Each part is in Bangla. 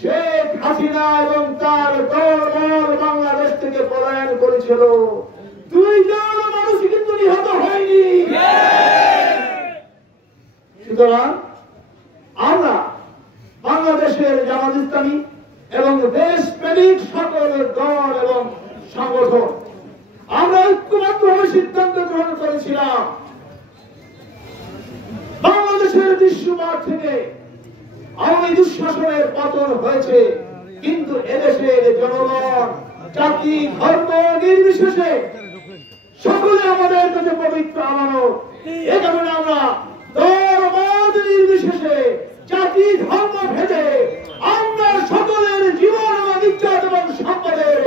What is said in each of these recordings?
শেখ হাসিনা এবং তার দল বাংলাদেশ থেকে পলায়ন করেছিল, 2 জন মানুষ কিন্তু নিহত হয়নি। সুতরাং আমরা বাংলাদেশের জামাত ইসলামী এবং দেশপ্রেমিক সকল দল এবং সংগঠন আমরা ঐক্যবদ্ধভাবে সিদ্ধান্ত গ্রহণ করেছিলাম, বাংলাদেশের দৃশ্যপট থেকে আওয়ামী দুঃশাসনের পতন হয়েছে, কিন্তু এদেশের জনগণ জাতি ধর্ম নির্বিশেষে সকলে আমাদের কাছে পবিত্র আমানত। এ কারণে আমরা দল মত নির্বিশেষে জাতি ধর্ম ভেদে আমরা সকলের জীবন এবং ইজ্জত এবং সম্পদের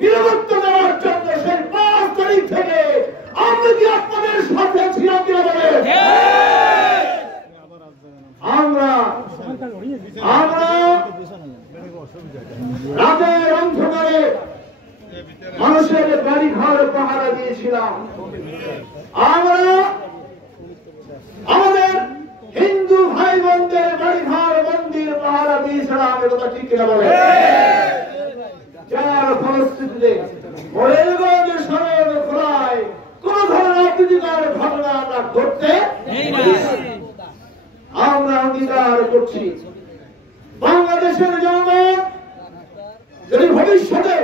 নিরাপত্তা দেওয়ার জন্য সেই 5 তারিখ থেকে আমরা কি আপনাদের সাথে ছিলাম কিনা বলেন? আমরা রাতের অন্ধকারে মানুষের বাড়ি ঘর পাহারা দিয়েছিলাম, আমরা আমাদের হিন্দু ভাই বোনদের বাড়ি ঘর মন্দির পাহারা দিয়েছিলাম। এটা ঠিক কিনা বলে? যার ফলশ্রুতিতে মোরেলগঞ্জ সড়ক খোলায় কোন ধরনের অপ্রীতিকর ঘটনা আমরা ঘটতে আমরা অঙ্গীকার করছি, বাংলাদেশের জনগণ যদি ভবিষ্যতে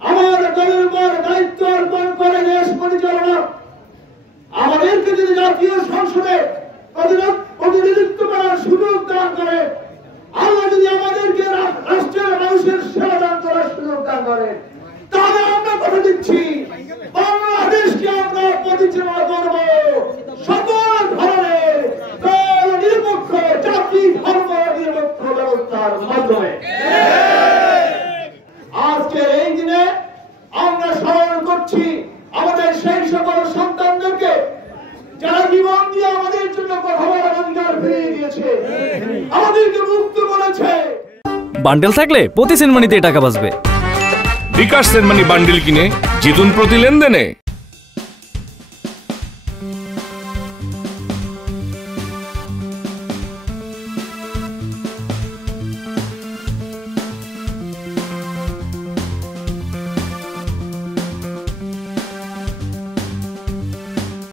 আমার দলের উপর দায়িত্ব অর্পণ করে দেশ পরিচালনা, আমাদেরকে যদি জাতীয় সংসদে প্রতিনিধিত্ব করার সুযোগ দান করে, আল্লাহ যদি আমাদেরকে রাষ্ট্রের মানুষের সেবা দান করার সুযোগ দান করে, তাহলে আমরা কথা দিচ্ছি বাংলাদেশকে আমরা পরিচালনা করব সকল ধরনের দল নিরপেক্ষ জাতি ধর্ম নিরপেক্ষ ব্যবস্থার মাধ্যমে। আজকের এই দিনে আমরা স্মরণ করছি আমাদের সেই সকল সন্তানদেরকে যারা জীবন দিয়ে আমাদের জন্য কথা বলার অধিকার ফিরিয়ে দিয়েছে, আমাদেরকে মুক্ত করেছে। বান্ডেল থাকলে প্রতি সেনমানিতে টাকা বাঁচবে। বিকাশ সেনমানি বান্ডেল কিনে জিতুন প্রতি লেনদেনে।